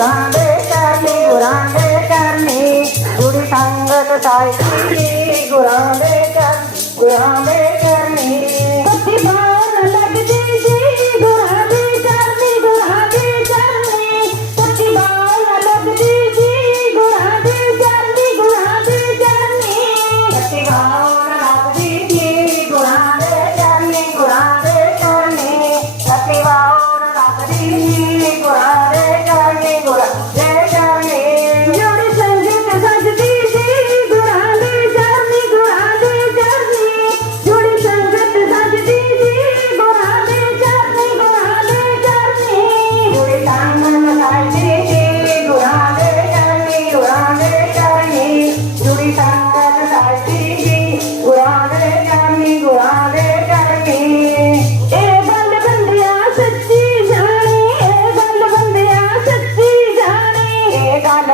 Hola.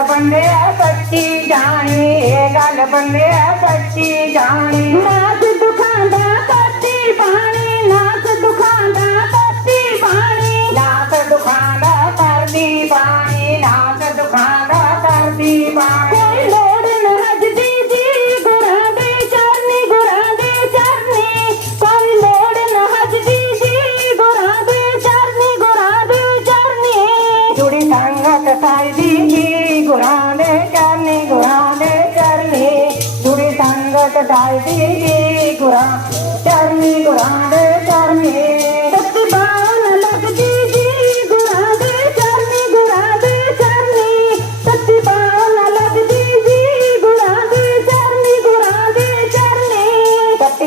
ਬੰਦੇ ਆ ਸੱਚੀ ਜਾਣੀ ਇਹ ਗੱਲ ਬੰਦੇ ਆ ਸੱਚੀ ਜਾਣੀ।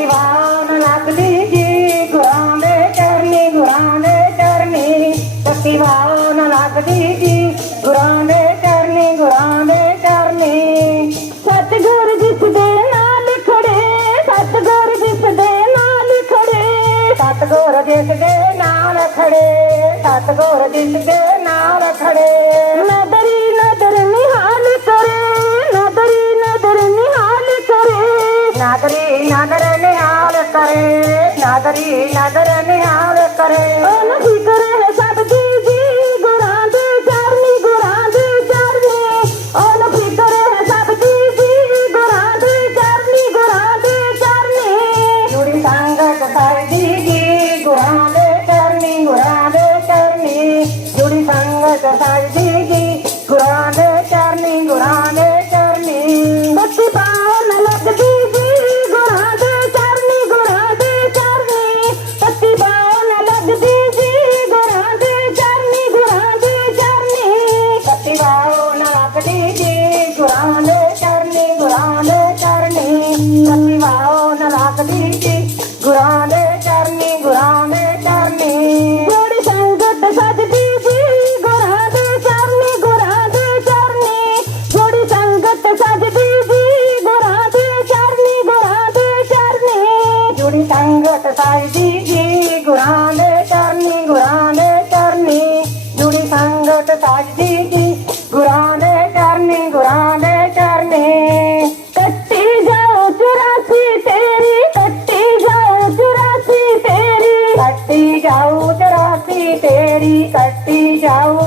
ਸਤਿਵਾਨ ਜੀ ਗੁਰਾਂ ਦੇ ਚਰਨੀ ਗੁਰਾਂ ਦੇ ਚਰਨੀ। ਸਤਿਵਾਨ ਲਾਗਲੀ ਜੀ ਗੁਰਾਂ ਦੇ ਚਰਨੀ ਗੁਰਾਂ ਦੇ ਚਰਨੀ। ਸਤਿਗੁਰ ਜਿਸ ਦੇ ਨਾਲ ਖੜੇ, ਸਤਿਗੁਰ ਜਿਸ ਦੇ ਨਾਲ ਖੜੇ। ਸਤਿਗੁਰ ਜਿਸ ਦੇ ਨਾਲ ਖੜੇ, ਸਤਿਗੁਰ ਜਿਸ ਦੇ ਨਾਲ ਖੜੇ। કરી નાદર ને આવે કરે.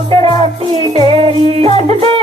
डराती तेरी हद दे